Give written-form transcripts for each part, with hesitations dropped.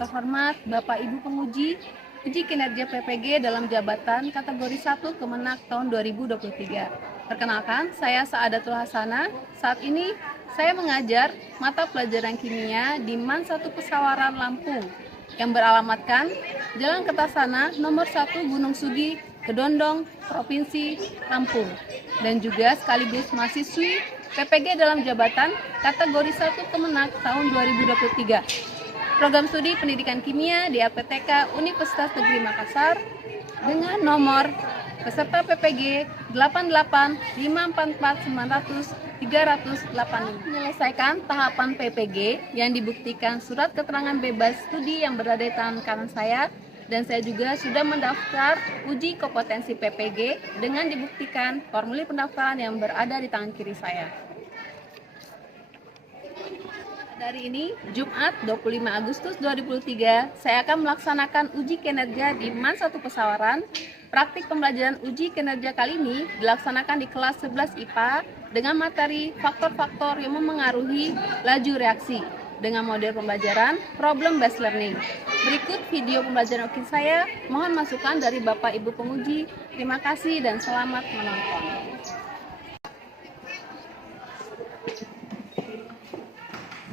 Terhormat Bapak Ibu Penguji, uji kinerja PPG dalam jabatan kategori 1 Kemenak tahun 2023. Perkenalkan, saya Saadatul Hasanah. Saat ini saya mengajar mata pelajaran kimia di MAN 1 Pesawaran Lampung yang beralamatkan Jalan Kertasana nomor 1 Gunung Sugi, Kedondong, Provinsi Lampung, dan juga sekaligus mahasiswi PPG dalam jabatan kategori 1 Kemenak tahun 2023. Program studi pendidikan kimia di LPTK Universitas Negeri Makassar dengan nomor peserta PPG 88544900-385 menyelesaikan tahapan PPG yang dibuktikan surat keterangan bebas studi yang berada di tangan kanan saya, dan saya juga sudah mendaftar uji kompetensi PPG dengan dibuktikan formulir pendaftaran yang berada di tangan kiri saya. Dari ini, Jumat 25 Agustus 2023, saya akan melaksanakan uji kinerja di MAN 1 Pesawaran. Praktik pembelajaran uji kinerja kali ini dilaksanakan di kelas 11 IPA dengan materi faktor-faktor yang memengaruhi laju reaksi dengan model pembelajaran problem based learning. Berikut video pembelajaran uji saya. Mohon masukan dari Bapak Ibu Penguji. Terima kasih dan selamat menonton.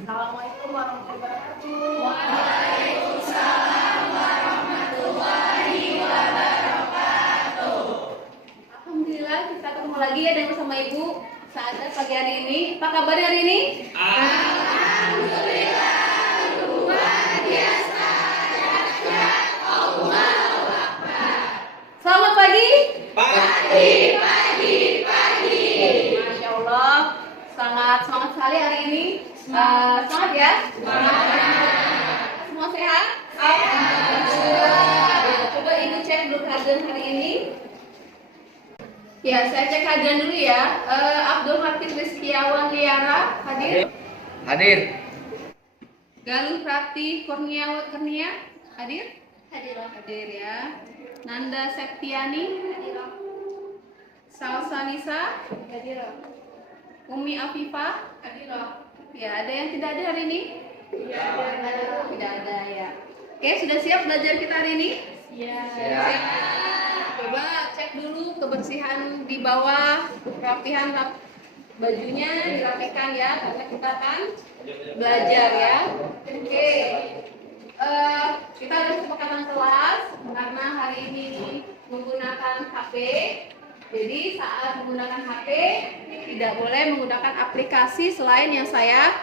Assalamualaikum warahmatullahi wabarakatuh. Waalaikumsalam warahmatullahi wabarakatuh. Alhamdulillah kita ketemu lagi ya dengan sama Ibu Saadat pagi hari ini. Apa kabar hari ini? Alhamdulillah luar biasa dahsyat Allahu Akbar. Selamat pagi. Pagi. Masya Allah, sangat semangat sekali hari ini. Semangat ya. Semua sehat? Alhamdulillah. Coba Ibu cek dulu kehadiran hari ini. Ya, saya cek kehadiran dulu ya. Abdul Hafiz Rizkiawan Liara hadir. Hadir. Galuh Rati Kurnia hadir. Hadir ya. Nanda Septiani hadir. Salsa Nisa hadir. Umi Afifah hadir. Ya, ada yang tidak ada hari ini? Tidak ada ya. Oke, sudah siap belajar kita hari ini? Siap. Coba cek dulu kebersihan di bawah, rapihan bajunya dirapikan ya, karena kita akan belajar ya. Oke. Kita ada kesepakatan kelas karena hari ini menggunakan HP. Jadi saat menggunakan HP tidak boleh menggunakan aplikasi selain yang saya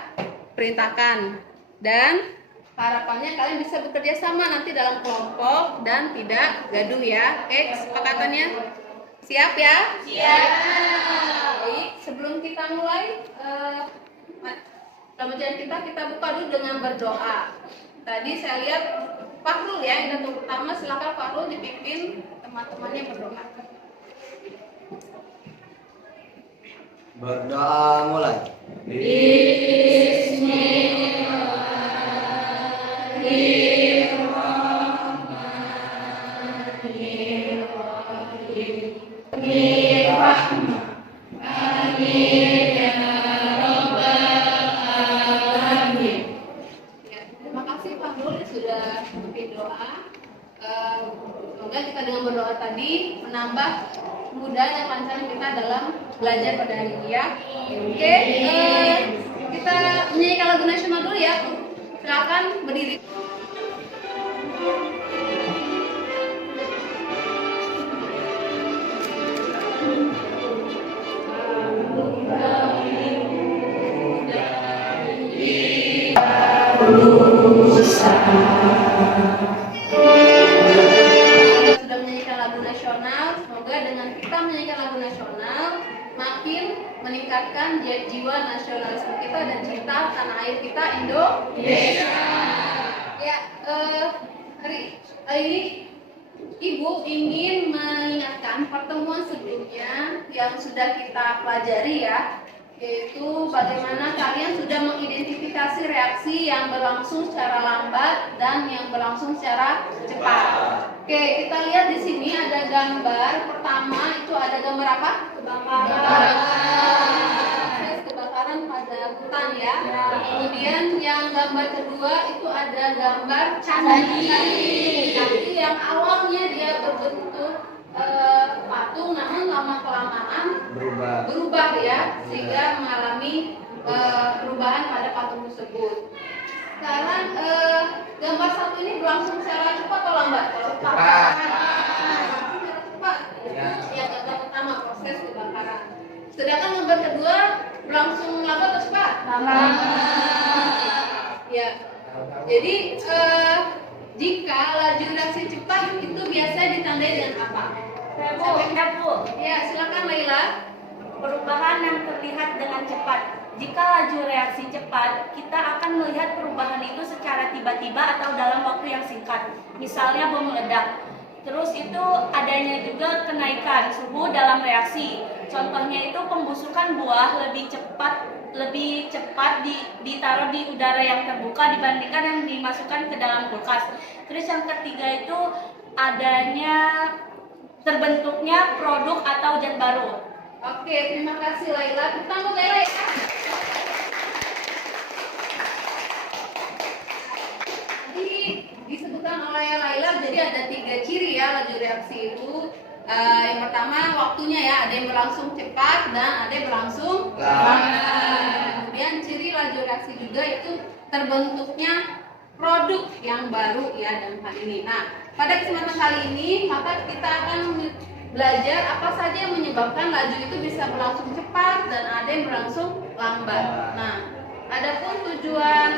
perintahkan, dan harapannya kalian bisa bekerja sama nanti dalam kelompok dan tidak gaduh ya. Oke, kesepakatannya siap ya? Siap. Baik, sebelum kita mulai pembelajaran kita buka dulu dengan berdoa. Tadi saya lihat Fahrul ya, yang pertama silakan Fahrul dipimpin teman-temannya berdoa. Berdoa mulai. Bismillah. berdoa tadi menambah mudah dan lancar kita dalam belajar pada hari ini ya. Oke, kita menyanyikan lagu nasional dulu ya. Silakan berdiri. Sudah menyanyikan lagu nasional, semoga dengan kita menyanyikan lagu nasional makin meningkatkan jiwa nasionalisme kita dan cinta tanah air kita Indonesia. Ya, hari ini Ibu ingin mengingatkan pertemuan sebelumnya yang sudah kita pelajari ya, yaitu bagaimana kalian sudah mengidentifikasi reaksi yang berlangsung secara lambat dan yang berlangsung secara cepat. Oke, kita lihat di sini ada gambar pertama, itu ada gambar apa? Kebakaran. Proses kebakaran pada hutan ya. Kemudian yang gambar kedua itu ada gambar candi. Candi yang awalnya dia berbentuk patung, namun lama-kelamaan berubah ya, sehingga mengalami perubahan pada patung tersebut. Sekarang gambar satu ini berlangsung secara cepat atau lambat? Cepat. Cepat. Ya, gambar pertama proses kebakaran. Sedangkan gambar kedua berlangsung lambat atau cepat? Lambat. Ya. Jadi jika laju reaksi cepat itu biasanya ditandai dengan apa? Ya, silakan Laila. Perubahan yang terlihat dengan cepat. Jika laju reaksi cepat, kita akan melihat perubahan itu secara tiba-tiba atau dalam waktu yang singkat. Misalnya bom meledak. Terus itu adanya juga kenaikan suhu dalam reaksi. Contohnya itu pembusukan buah lebih cepat ditaruh di udara yang terbuka dibandingkan yang dimasukkan ke dalam kulkas. Terus yang ketiga itu adanya terbentuknya produk atau zat baru. Oke, terima kasih Laila. Kita mau Laila ya. Tadi disebutkan oleh Laila, jadi ada 3 ciri ya laju reaksi itu. Yang pertama waktunya ya, ada yang berlangsung cepat dan ada yang berlangsung lambat. Kemudian ciri laju reaksi juga itu terbentuknya produk yang baru ya dalam hal ini. Nah, pada kesempatan kali ini maka kita akan belajar apa saja yang menyebabkan laju itu bisa berlangsung cepat dan ada yang berlangsung lambat. Nah, adapun tujuan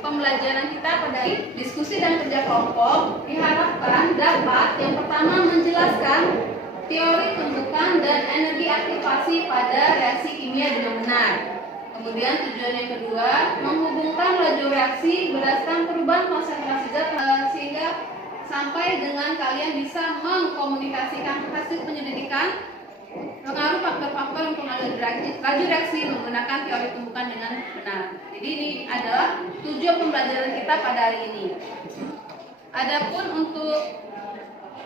pembelajaran kita pada diskusi dan kerja kelompok diharapkan dapat yang pertama menjelaskan teori tumbukan dan energi aktivasi pada reaksi kimia dengan benar. Kemudian tujuan yang kedua menghubungkan laju reaksi berdasarkan perubahan konsentrasi zat sehingga sampai dengan kalian bisa mengkomunikasikan hasil penyelidikan pengaruh faktor-faktor untuk laju reaksi menggunakan teori tumbukan dengan benar. Jadi ini adalah tujuan pembelajaran kita pada hari ini. Adapun untuk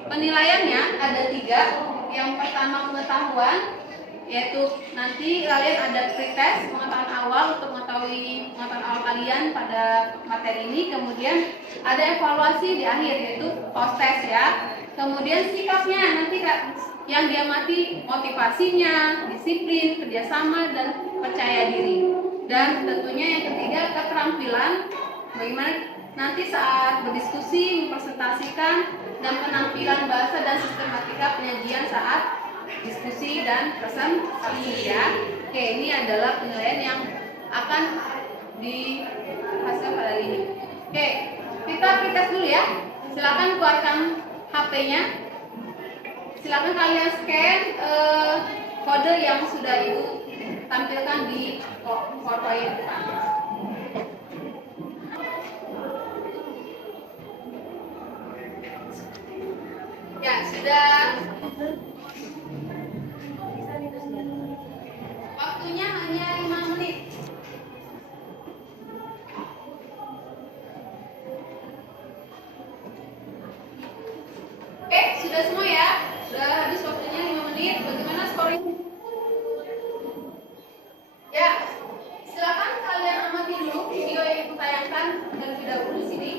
penilaiannya ada 3. Yang pertama pengetahuan, yaitu nanti kalian ada pretest pengetahuan awal untuk mengetahui pengetahuan awal kalian pada materi ini. Kemudian ada evaluasi di akhir yaitu post test ya. Kemudian sikapnya nanti yang diamati motivasinya, disiplin, kerjasama dan percaya diri. Dan tentunya yang ketiga keterampilan bagaimana nanti saat berdiskusi mempresentasikan dan penampilan bahasa dan sistematika penyajian saat diskusi dan presentasi ya. Oke, ini adalah penilaian yang akan dihasilkan pada hari ini. Oke, kita pretest dulu ya. Silakan keluarkan HP-nya. Silakan kalian scan kode yang sudah Ibu tampilkan di foto yang depan. Ya, sudah. Waktunya hanya 5 menit. Oke, sudah semua ya? Sudah habis waktunya 5 menit. Bagaimana skornya? Ya, silakan kalian amati dulu video yang Ibu tayangkan terlebih dahulu di sini.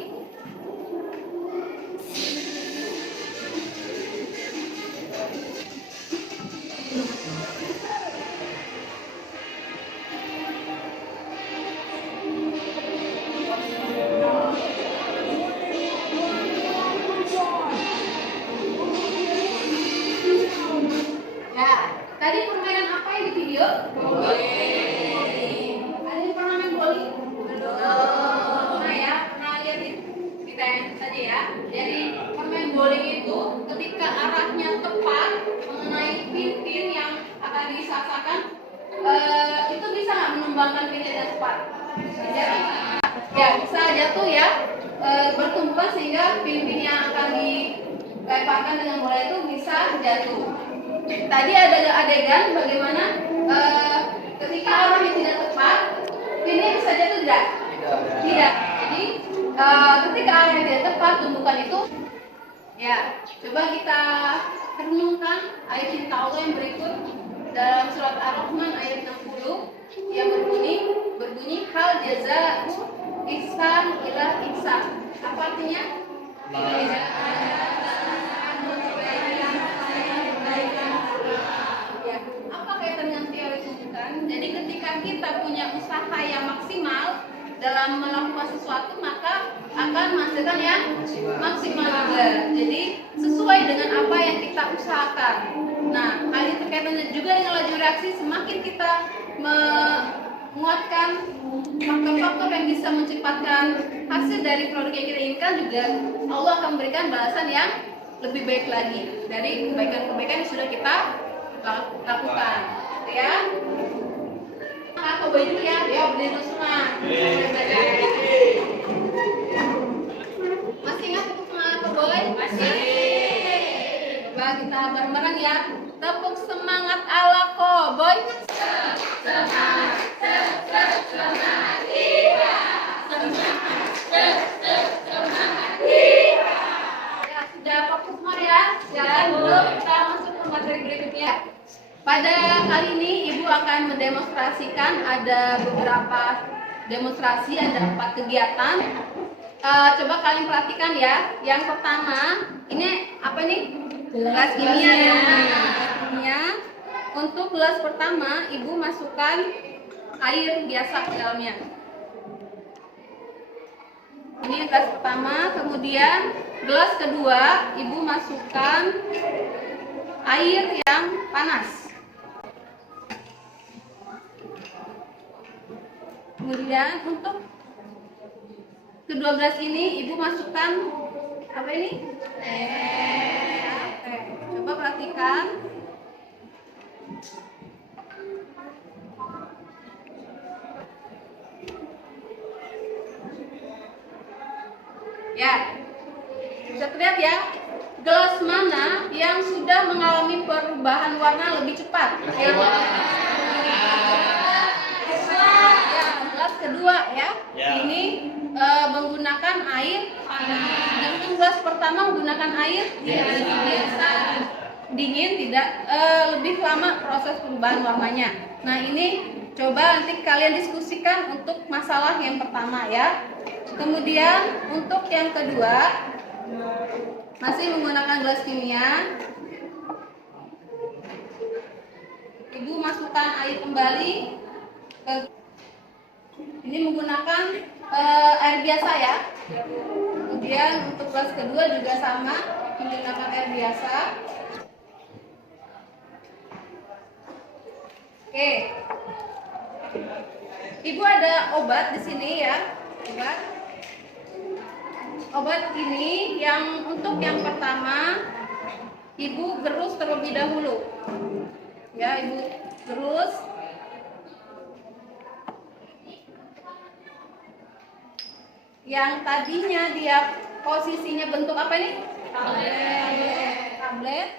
Ya, bisa jatuh ya, bertumbuhan sehingga pin-pin yang akan dilemparkan dengan bola itu bisa jatuh. Tadi ada adegan bagaimana ketika arah yang tidak tepat, pinnya bisa jatuh tidak? Tidak. Jadi ketika arah yang tidak tepat, tumbukan itu, ya, coba kita renungkan ayat cinta Allah yang berikut dalam surat Ar-Rahman ayat 60 yang berbunyi hal jaza'u ihsan ila ihsan. Apa artinya? Ya, apa kaitan dengan teori tumbukan? Jadi ketika kita punya usaha yang maksimal dalam melakukan sesuatu, maka akan menghasilkan yang maksimal juga. Jadi sesuai dengan apa yang kita usahakan. Nah, hal ini terkaitan juga dengan laju reaksi. Semakin kita menguatkan faktor-faktor yang bisa menciptakan hasil dari produk yang kita inginkan, juga Allah akan memberikan balasan yang lebih baik lagi dari kebaikan-kebaikan yang sudah kita lakukan. Ya. Aku baju ya, berdiri dulu semua. Masih ingat tepuk semangat Boy? Masih. Coba kita bareng-bareng ya. Tepuk semangat ala Boy. Semangat, semangat kita. Semangat kita. Ya, sudah fokus semua ya. Sekarang dulu kita masuk ke materi berikutnya. Pada kali ini Ibu akan mendemonstrasikan ada beberapa demonstrasi, ada 4 kegiatan. Coba kalian perhatikan ya. Yang pertama, ini apa nih? Gelas kimia ya. Kimia. Untuk gelas pertama, Ibu masukkan air biasa ke dalamnya. Ini gelas pertama, kemudian gelas kedua, Ibu masukkan air yang panas. Kemudian untuk kedua gelas ini Ibu masukkan apa ini? Teh. Coba perhatikan. Ya. Bisa terlihat ya, gelas mana yang sudah mengalami perubahan warna lebih cepat? Gelas kedua ya. Ini menggunakan air panas. Sedangkan gelas pertama menggunakan air biasa. Dingin, tidak lebih lama proses perubahan warnanya. Nah, ini coba nanti kalian diskusikan untuk masalah yang pertama ya. Kemudian untuk yang kedua masih menggunakan gelas kimia. Ibu masukkan air kembali ke, ini menggunakan air biasa ya. Kemudian untuk gelas kedua juga sama, menggunakan air biasa. Oke. Ibu ada obat di sini ya. Obat ini yang untuk yang pertama Ibu gerus terlebih dahulu. Ya, Ibu gerus. Yang tadinya dia posisinya bentuk apa nih? Tablet.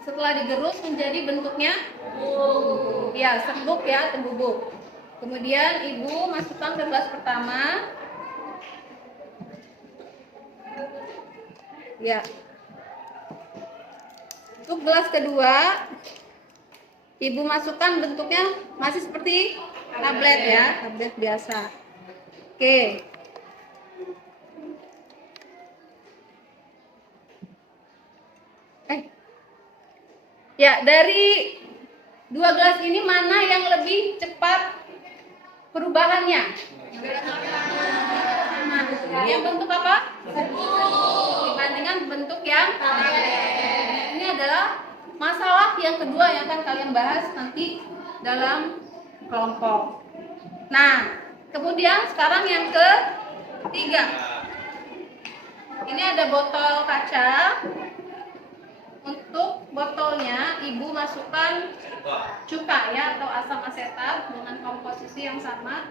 Setelah digerus menjadi bentuknya ya, serbuk ya, tembubuk. Kemudian Ibu masukkan ke gelas pertama. Ya. Untuk gelas kedua, Ibu masukkan bentuknya masih seperti tablet ya, tablet biasa. Oke. Ya, dari dua gelas ini mana yang lebih cepat perubahannya? Yang bentuk apa? Dibandingkan bentuk yang ini adalah masalah yang kedua yang akan kalian bahas nanti dalam kelompok. Nah, kemudian sekarang yang ketiga. Ini ada botol kaca. Untuk botolnya Ibu masukkan cuka ya, atau asam asetat dengan komposisi yang sama.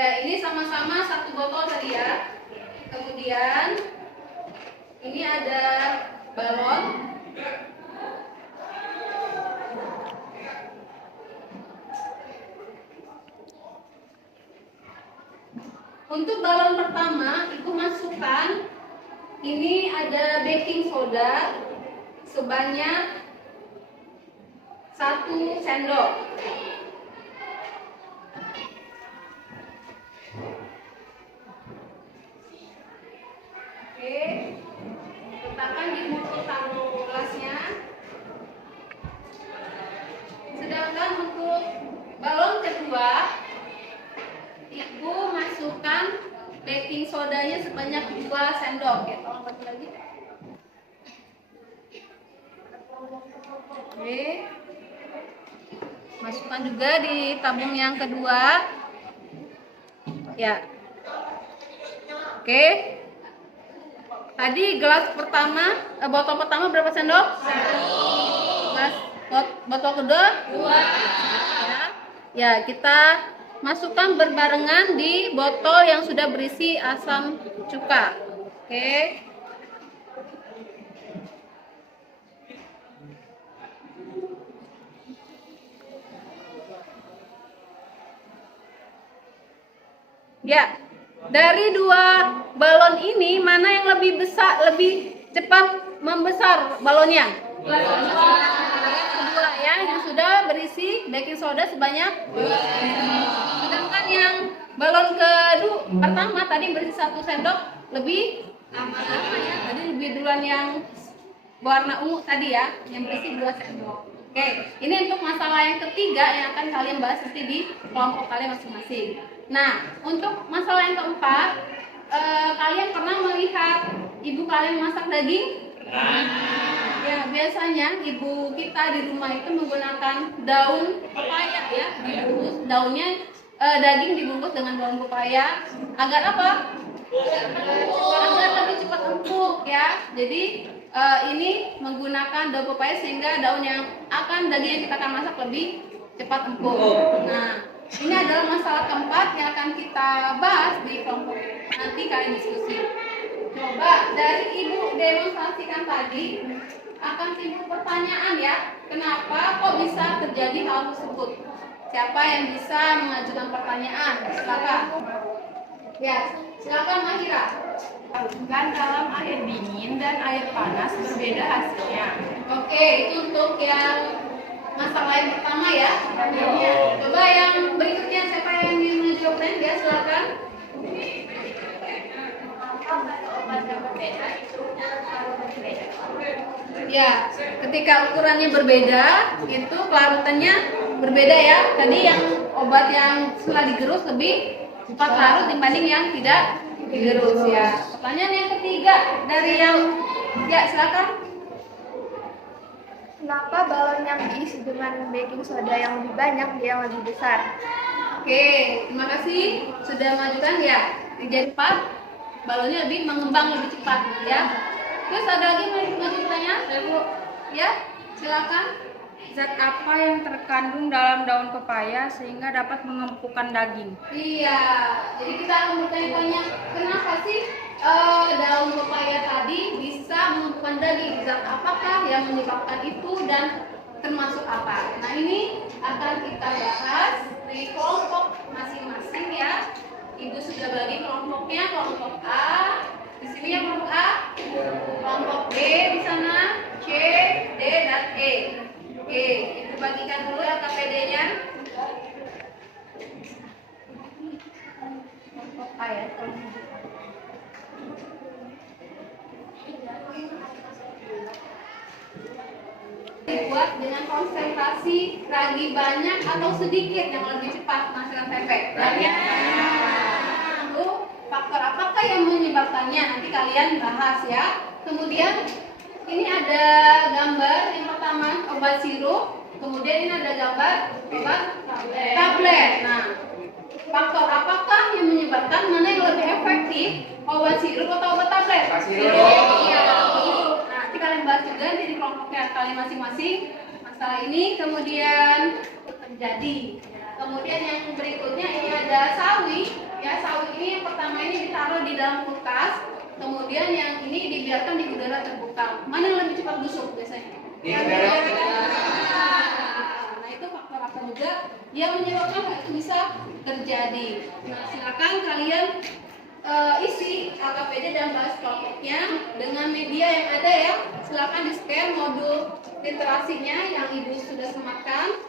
Ya, ini sama-sama satu botol tadi ya. Kemudian ini ada balon. Untuk balon pertama, Ibu masukkan ini ada baking soda sebanyak 1 sendok. Oke, letakkan di mulut gelasnya. Sedangkan untuk balon kedua, Ibu masukkan baking sodanya sebanyak 2 sendok. Ya, tolong bantu lagi. Oke, masukkan juga di tabung yang kedua. Ya, oke. Tadi gelas pertama, botol pertama berapa sendok? 1. Gelas botol kedua? 2. Ya, kita masukkan berbarengan di botol yang sudah berisi asam cuka. Oke. Ya, dari 2 balon ini mana yang lebih besar, lebih cepat membesar balonnya? Kedua ya, yang sudah berisi baking soda sebanyak. Sedangkan yang balon pertama tadi berisi 1 sendok lebih lama ya. Tadi lebih duluan yang warna ungu tadi ya, yang berisi 2 sendok. Oke, ini untuk masalah yang ketiga yang akan kalian bahas nanti di kelompok kalian masing-masing. Nah, untuk masalah yang keempat, kalian pernah melihat ibu kalian masak daging? Ya, biasanya ibu kita di rumah itu menggunakan daun pepaya ya, dibungkus daunnya, daging dibungkus dengan daun pepaya agar apa? Agar lebih cepat empuk ya. Jadi ini menggunakan daun pepaya sehingga daun yang daging yang kita akan masak lebih cepat empuk. Nah, ini adalah masalah keempat yang akan kita bahas di kelompok nanti kalian diskusi. Coba dari ibu demonstrasikan tadi akan timbul pertanyaan ya, kenapa kok bisa terjadi hal tersebut? Siapa yang bisa mengajukan pertanyaan? Silakan. Ya, silakan Mahira. Kan dalam air dingin dan air panas berbeda hasilnya. Oke, itu untuk yang masalah yang pertama ya. Coba yang berikutnya siapa yang ingin menjawabnya? Ya, silakan. Ya, ketika ukurannya berbeda, itu kelarutannya berbeda ya. Tadi yang obat yang setelah digerus lebih cepat larut dibanding yang tidak digerus ya. Pertanyaan yang ketiga dari yang silakan. Kenapa balon yang diisi dengan baking soda yang lebih banyak dia yang lebih besar? Oke, terima kasih sudah mengajukan ya. Jadi balonnya lebih mengembang lebih cepat ya. Terus ada lagi mau bertanya? Bu. Ya, silakan. Zat apa yang terkandung dalam daun pepaya sehingga dapat mengempukkan daging? Iya, jadi kita akan bertanya-tanya kenapa sih daun pepaya tadi bisa mengempukkan daging? Zat apakah yang menyebabkan itu dan termasuk apa? Nah, ini akan kita bahas di kelompok masing-masing ya. Ibu sudah bagi kelompoknya, kelompok A. Di sini ya kelompok A, kelompok B di sana, C, D, dan E. Oke, Ibu bagikan dulu LKPD-nya. Kelompok A ya, dibuat dengan konsentrasi ragi banyak atau sedikit yang lebih cepat menghasilkan pempek. Banyak. Lalu faktor apakah yang menyebabkannya? Nanti kalian bahas ya. Kemudian ini ada gambar yang pertama obat sirup, kemudian ini ada gambar obat tablet. Nah, faktor apakah yang menyebabkan mana yang lebih efektif, obat sirup atau obat tablet? Sirup. Iya, sirup. Nah, nanti kalian bahas juga di kelompoknya kalian masing-masing masalah ini. Kemudian terjadi. Kemudian yang berikutnya ini ada sawi. Ya, sawi ini yang pertama ini ditaruh di dalam kulkas, kemudian yang ini dibiarkan di udara terbuka. Mana yang lebih cepat busuk biasanya? Nah, itu faktor apa juga yang menyebabkan hal itu bisa terjadi. Nah, silakan kalian isi LKPD dan bahas kelompoknya dengan media yang ada ya. Silakan di scan modul literasinya yang ibu sudah sematkan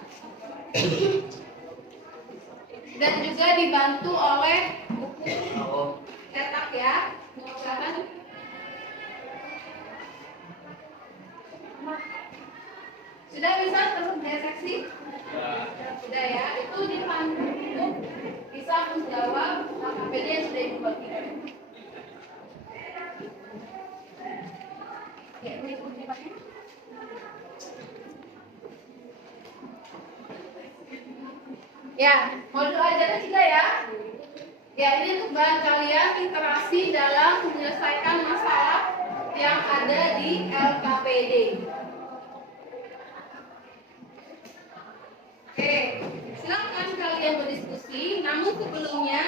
dan juga dibantu oleh buku cetak ya. Silakan. Sudah bisa terdeteksi? Sudah ya, itu dipandu untuk bisa menjawab LKPD yang sudah ibu bagikan. Ya, ini dipakai. Ya, modul ajaran juga ya. Ya, ini untuk bahan kalian literasi dalam menyelesaikan masalah yang ada di LKPD. Oke, silakan kalian berdiskusi. Namun sebelumnya,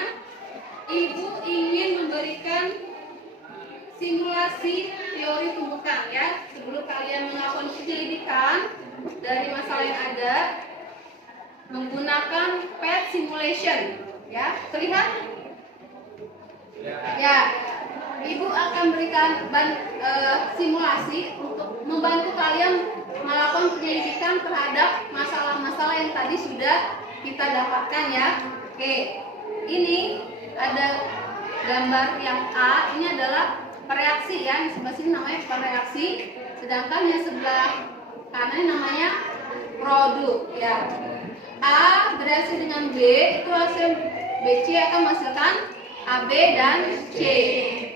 ibu ingin memberikan simulasi teori tumbukan ya. Sebelum kalian melakukan penyelidikan dari masalah yang ada, menggunakan PET simulation ya. Terlihat? Ya. Ibu akan berikan simulasi untuk membantu kalian melakukan penyelidikan terhadap masalah-masalah yang tadi sudah kita dapatkan ya. Oke, ini ada gambar yang A, ini adalah pereaksi ya, yang sebelah sini namanya pereaksi, sedangkan yang sebelah kanan namanya produk ya. A bereaksi dengan B, itu hasil BC akan menghasilkan AB dan C.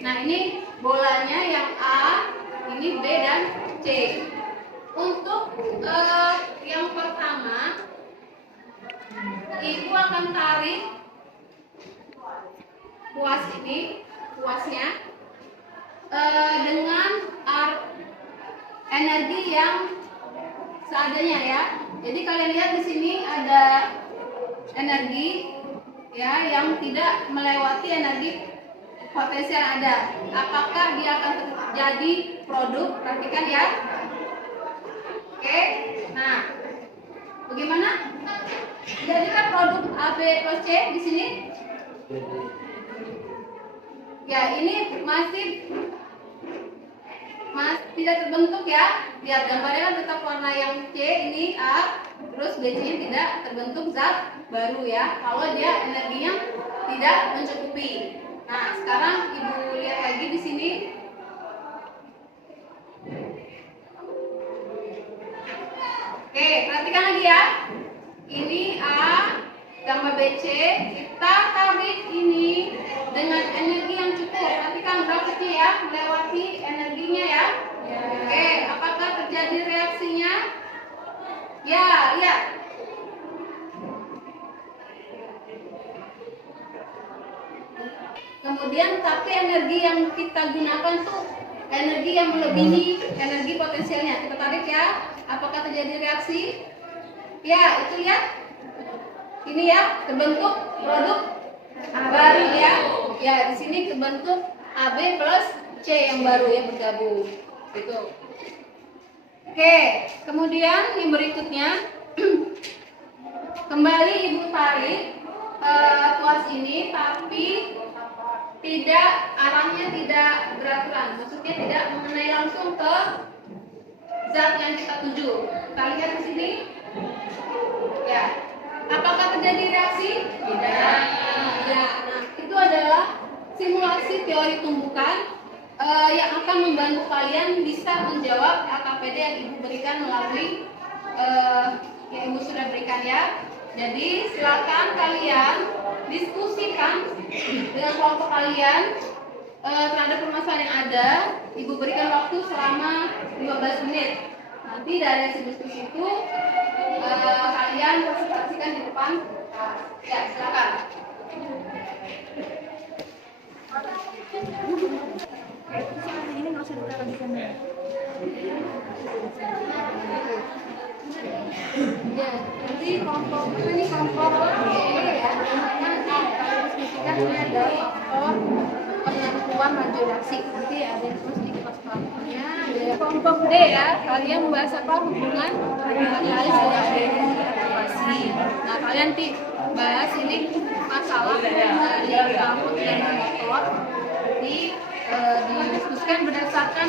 Nah, ini bolanya yang A, ini B dan C. Untuk yang pertama, ibu akan tarik kuas ini, kuasnya dengan energi yang seadanya ya. Jadi kalian lihat di sini ada energi ya yang tidak melewati energi potensial yang ada. Apakah dia akan terjadi produk? Perhatikan ya. Oke, nah, bagaimana? Jadikan produk AB plus C di sini? Ya, ini masih tidak terbentuk ya. Lihat gambarnya kan tetap warna yang C ini A, terus BC-nya tidak terbentuk zat baru ya. Kalau dia energinya tidak mencukupi. Nah, sekarang ibu lihat lagi di sini. Oke, perhatikan lagi ya. Ini A, gambar BC, kita tarik ini dengan energi yang cukup. Perhatikan grafiknya ya, melewati energinya ya. Oke, apakah terjadi reaksinya? Ya, lihat. Kemudian tapi energi yang kita gunakan tuh energi yang melebihi energi potensialnya. Kita tarik ya. Apakah terjadi reaksi? Ya, itu lihat. Ini ya, terbentuk produk baru ya. Ya, di sini terbentuk AB plus C yang baru ya bergabung. Gitu. Oke, kemudian yang berikutnya kembali ibu tarik kuas ini, tapi tidak, arahnya tidak beraturan, maksudnya tidak mengenai langsung ke zat yang kita tuju. Kita lihat di sini. Ya, apakah terjadi reaksi? Tidak. Ya, nah itu adalah simulasi teori tumbukan yang akan membantu kalian bisa menjawab LKPD yang ibu berikan melalui yang ibu sudah berikan ya. Jadi silakan kalian diskusikan dengan kelompok kalian terhadap permasalahan yang ada. Ibu berikan waktu selama 15 menit. Nanti dari hasil diskusi itu kalian presentasikan di depan. Ya, silakan. Ini nggak usah ditaruh di sana. Ya, nanti kelompok ini kelompok B ya. signifikannya adalah faktor penentuan laju reaksi. Nanti ada yang terus di kelas-kelasnya. Ada kelompok D ya, kalian membahas apa hubungan katalis dengan aktivasi. Nah, kalian nanti bahas ini masalah dari rambut dan motor didiskusikan berdasarkan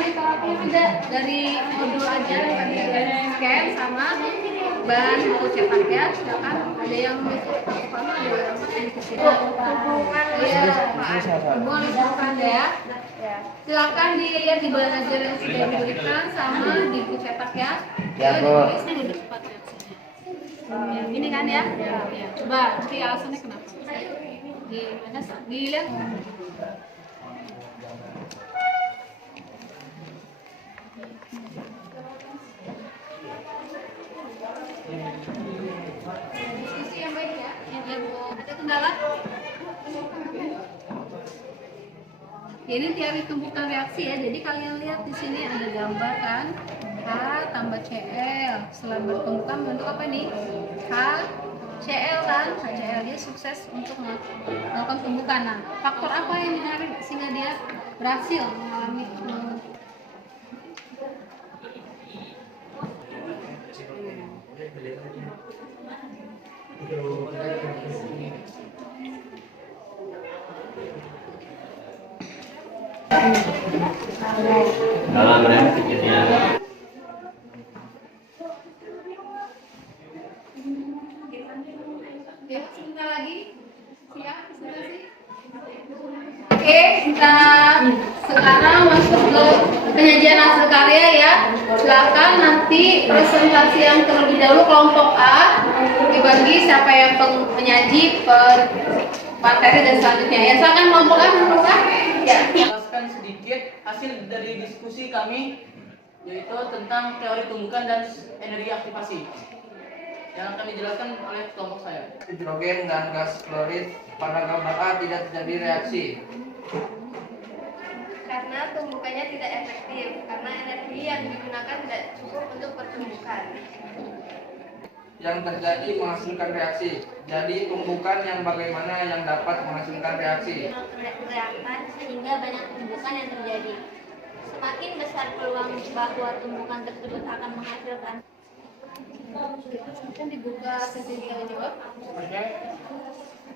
dari modul aja dari scan sama bahan buku cetak ya. Silakan ada yang pertama ada yang hubungan lingkungan ya. Silakan dilihat di bahan ajar yang sudah diberikan sama di buku cetak ya. Ya, Bu. Ini kan ya. Coba nanti alasannya kenapa? Dilihat. Diskusi yang baik ya. Ya, Bu. Ada kendala? Ya, ini teori tumpukan reaksi ya. Jadi kalian lihat di sini ada gambar kan. H tambah Cl. Setelah bertumbukan bentuk apa nih? HCl kan. HCl dia sukses untuk melakukan tumbukan. Nah, faktor apa yang menarik sehingga dia berhasil mengalami Dalam rem pikirnya. ya, sebentar lagi. Siap, sebentar sih. Oke, kita sekarang masuk ke penyajian hasil karya ya. Silakan nanti presentasi yang terlebih dahulu kelompok A dibagi siapa yang penyaji, materi dan selanjutnya. Ya, silakan kelompok A, kelompok A. Ya. Jelaskan sedikit hasil dari diskusi kami, yaitu tentang teori tumbukan dan energi aktivasi yang akan dijelaskan oleh kelompok saya. Hidrogen dan gas klorid pada gambar A tidak terjadi reaksi. Karena tumbukannya tidak efektif, karena energi yang digunakan tidak cukup untuk pertumbukan. Yang terjadi menghasilkan reaksi. Jadi tumbukan yang bagaimana yang dapat menghasilkan reaksi. Reaktan sehingga banyak tumbukan yang terjadi. Semakin besar peluang bahwa tumbukan tersebut akan menghasilkan. Kan dibuka sesi tanya jawab. Oke,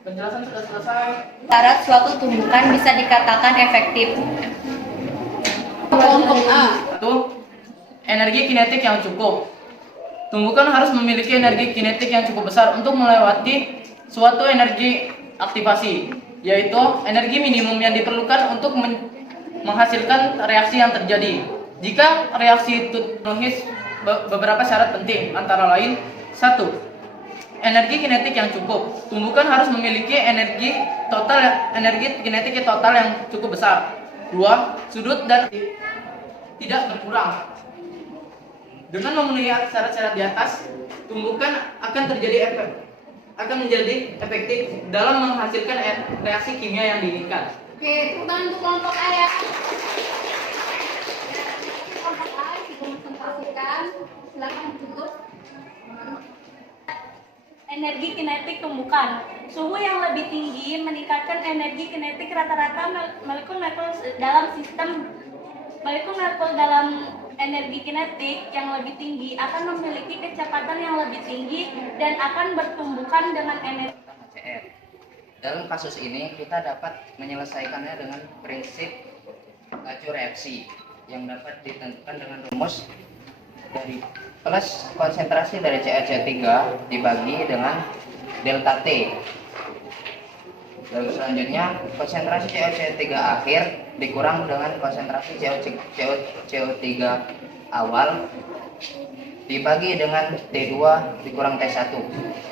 penjelasan sudah selesai. Syarat suatu tumbukan bisa dikatakan efektif. Kelompok A. Satu, energi kinetik yang cukup. Tumbukan harus memiliki energi kinetik yang cukup besar untuk melewati suatu energi aktivasi, yaitu energi minimum yang diperlukan untuk menghasilkan reaksi yang terjadi. Jika reaksi itu memenuhi beberapa syarat penting, antara lain: 1. Energi kinetik yang cukup. Tumbukan harus memiliki energi kinetik total yang cukup besar. 2. Sudut dan tidak berkurang. Dengan memenuhi syarat-syarat di atas, tumbukan akan menjadi efektif dalam menghasilkan reaksi kimia yang diinginkan. Oke, tepuk tangan untuk kelompok A ya. Kelompok A kita presentasikan. Silakan tutup. Energi kinetik tumbukan. Suhu yang lebih tinggi meningkatkan energi kinetik rata-rata molekul dalam energi kinetik yang lebih tinggi akan memiliki kecepatan yang lebih tinggi dan akan bertumbukan dengan energi. Dalam kasus ini kita dapat menyelesaikannya dengan prinsip laju reaksi yang dapat ditentukan dengan rumus dari plus konsentrasi dari CaCO3 dibagi dengan delta T. Lalu selanjutnya konsentrasi CaCO3 akhir dikurang dengan konsentrasi CO3 awal dibagi dengan T2 dikurang T1.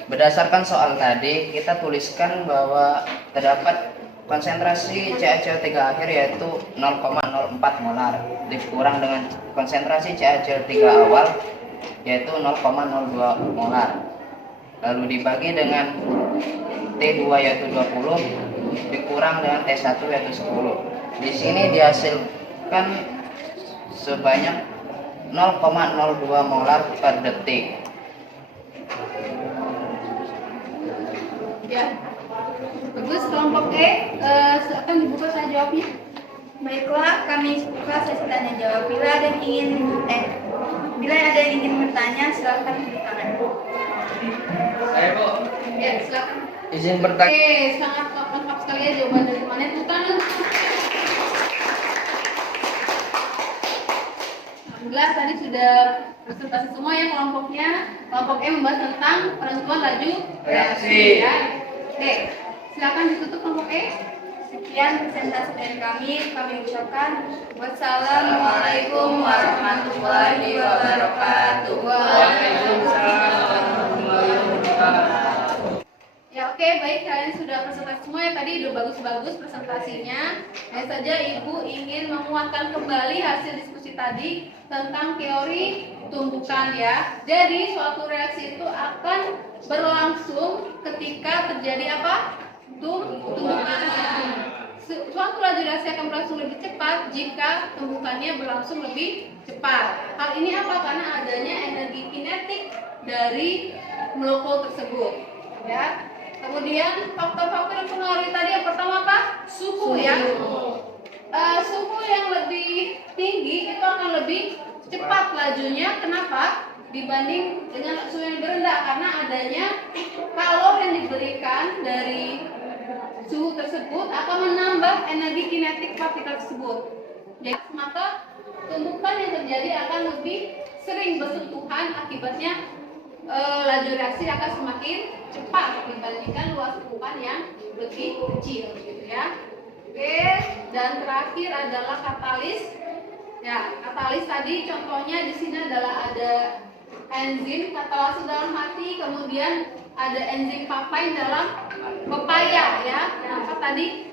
Berdasarkan soal tadi, kita tuliskan bahwa terdapat konsentrasi CaCO3 akhir yaitu 0,04 molar dikurang dengan konsentrasi CaCO3 awal yaitu 0,02 molar. Lalu dibagi dengan T2 yaitu 20 dikurang dengan T1 yaitu 10. Di sini dihasilkan sebanyak 0,02 molar per detik. Ya. Bagus, kelompok E, silakan dibuka saya jawabnya. Baiklah, kami buka sesi tanya jawab. Bila ada yang ingin bertanya, silakan tulis tangan. Saya Bu, Ya, silakan. izin bertanya. Oke, sangat lengkap sekali ya jawaban dari mana. Bukan. Alhamdulillah tadi sudah presentasi semua ya kelompoknya. Kelompok E membahas tentang penentuan laju reaksi ya. Oke, silakan ditutup kelompok E. Sekian presentasi dari kami ucapkan wassalamualaikum warahmatullahi wabarakatuh. Ya oke, baik, kalian sudah presentasi semua ya, tadi udah bagus-bagus presentasinya. Hanya saja Ibu ingin menguatkan kembali hasil diskusi tadi tentang teori tumbukan ya. Jadi suatu reaksi itu akan berlangsung ketika terjadi apa? Tumbukan. Suatu laju reaksi akan berlangsung lebih cepat jika tumbukannya berlangsung lebih cepat. Hal ini apa? Karena adanya energi kinetik dari molekul tersebut. Ya. Kemudian faktor-faktor yang mempengaruhi tadi yang pertama apa? Suhu ya. Suhu yang lebih tinggi itu akan lebih cepat lajunya. Kenapa? Dibanding dengan suhu yang lebih rendah, karena adanya kalor yang diberikan dari suhu tersebut akan menambah energi kinetik partikel tersebut. Jadi maka tumbukan yang terjadi akan lebih sering bersentuhan, akibatnya laju reaksi akan semakin cepat dibandingkan luas tumbukan yang lebih kecil, gitu ya. Oke, dan terakhir adalah katalis. Ya, katalis tadi contohnya di sini adalah ada enzim katalase dalam hati, kemudian ada enzim papain dalam pepaya ya. Maka tadi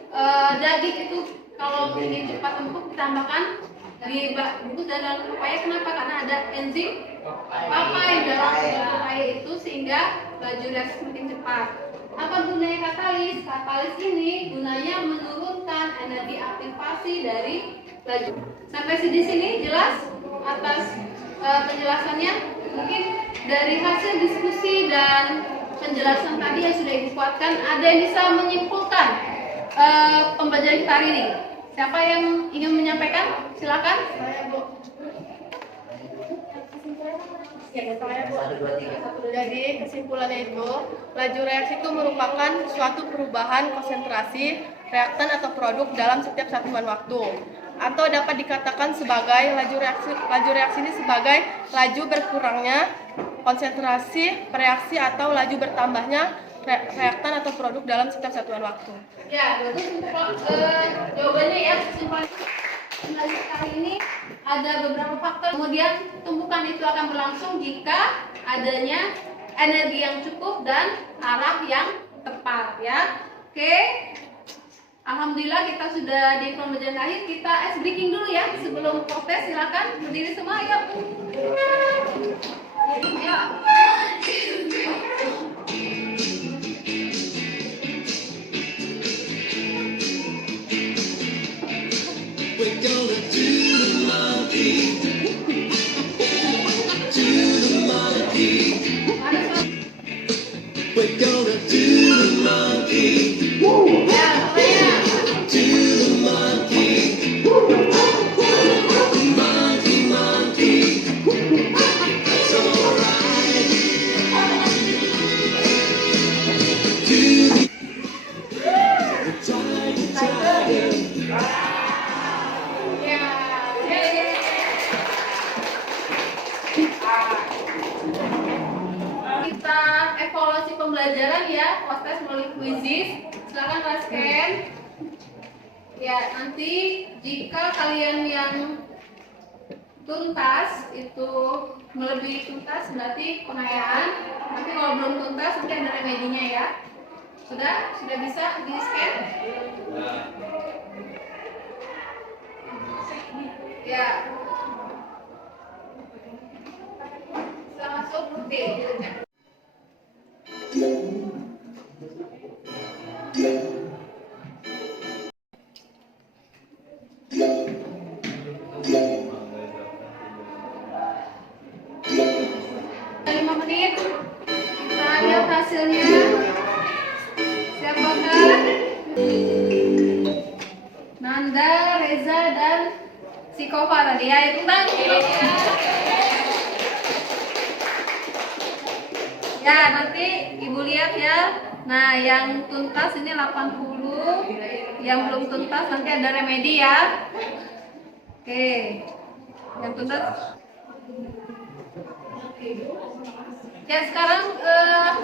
daging itu kalau ingin cepat empuk ditambahkan dibungkus dalam pepaya. Kenapa? Karena ada enzim papain dalam pepaya itu sehingga laju reaksi semakin cepat. Apa gunanya katalis? Katalis ini gunanya menurunkan energi aktivasi dari laju. Sampai di sini jelas atas penjelasannya. Mungkin dari hasil diskusi dan penjelasan tadi yang sudah Ibu kuatkan, ada yang bisa menyimpulkan pembelajaran kita hari ini? Siapa yang ingin menyampaikan? Silakan. Jadi kesimpulannya itu, laju reaksi itu merupakan suatu perubahan konsentrasi reaktan atau produk dalam setiap satuan waktu. Atau dapat dikatakan sebagai laju reaksi ini sebagai laju berkurangnya konsentrasi reaksi atau laju bertambahnya reaktan atau produk dalam setiap satuan waktu. Ya, bagus untuk jawabannya ya. Kesimpulan kali ini ada beberapa faktor. Kemudian tumbukan itu akan berlangsung jika adanya energi yang cukup dan arah yang tepat ya. Oke. Alhamdulillah kita sudah di pembelajaran akhir. Kita ice breaking dulu ya sebelum protes. Silakan berdiri semua ya. Ya. Kita evaluasi pembelajaran ya, post-test melalui quizzes. Silakan kelas scan. Ya, nanti jika kalian yang tuntas itu melebihi tuntas berarti pengayaan. Nanti kalau belum tuntas nanti ada remedinya ya. Sudah bisa di scan? Ya. Setelah masuk rutin. Kita lihat hasilnya. Siap bakal? Psikova tadi ya, itu tentang ya, nanti Ibu lihat ya. Nah, yang tuntas ini 80, yang belum tuntas nanti ada remedi ya. Oke, yang tuntas. Ya, sekarang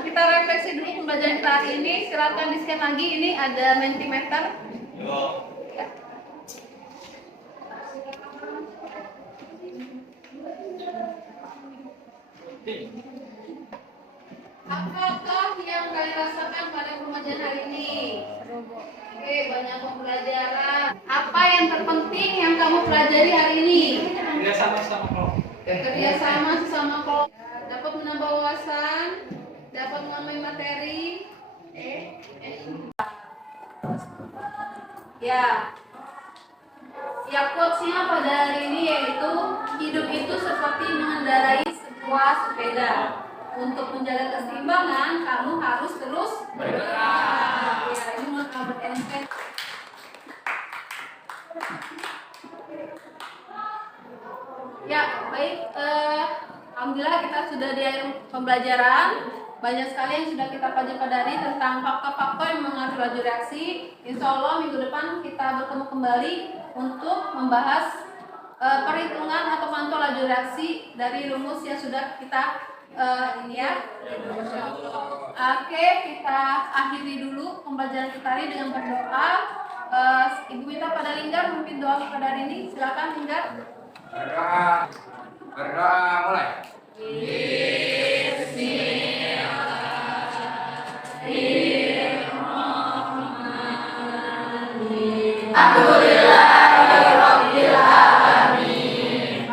kita refleksi dulu pembelajaran kita hari ini. Silakan di-scan lagi, ini ada Mentimeter. Ya. Apakah yang kalian rasakan pada pembelajaran hari ini? Oke, banyak pembelajaran. Apa yang terpenting yang kamu pelajari hari ini? Kerjasama sesama kelompok. Dapat menambah wawasan, dapat memahami materi. Ya. Ya, quotes-nya pada hari ini yaitu hidup itu seperti mengendarai sebuah sepeda. Untuk menjaga keseimbangan, kamu harus terus bergerak. Ya, ini menurut Albert Einstein. Ya, baik. Alhamdulillah kita sudah di akhir pembelajaran. Banyak sekali yang sudah kita pelajari tentang faktor-faktor yang mengatur laju reaksi. Insya Allah minggu depan kita bertemu kembali untuk membahas perhitungan atau pantau laju reaksi dari rumus yang sudah kita ini ya. Oke, kita akhiri dulu pembelajaran kita hari dengan berdoa. Ibu minta pada Linggar memimpin doa pada hari ini. Silakan Linggar. Berdoa mulai. Terima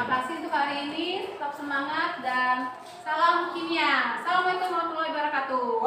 kasih untuk hari ini. Tetap semangat dan salam kimia. Assalamualaikum warahmatullahi wabarakatuh.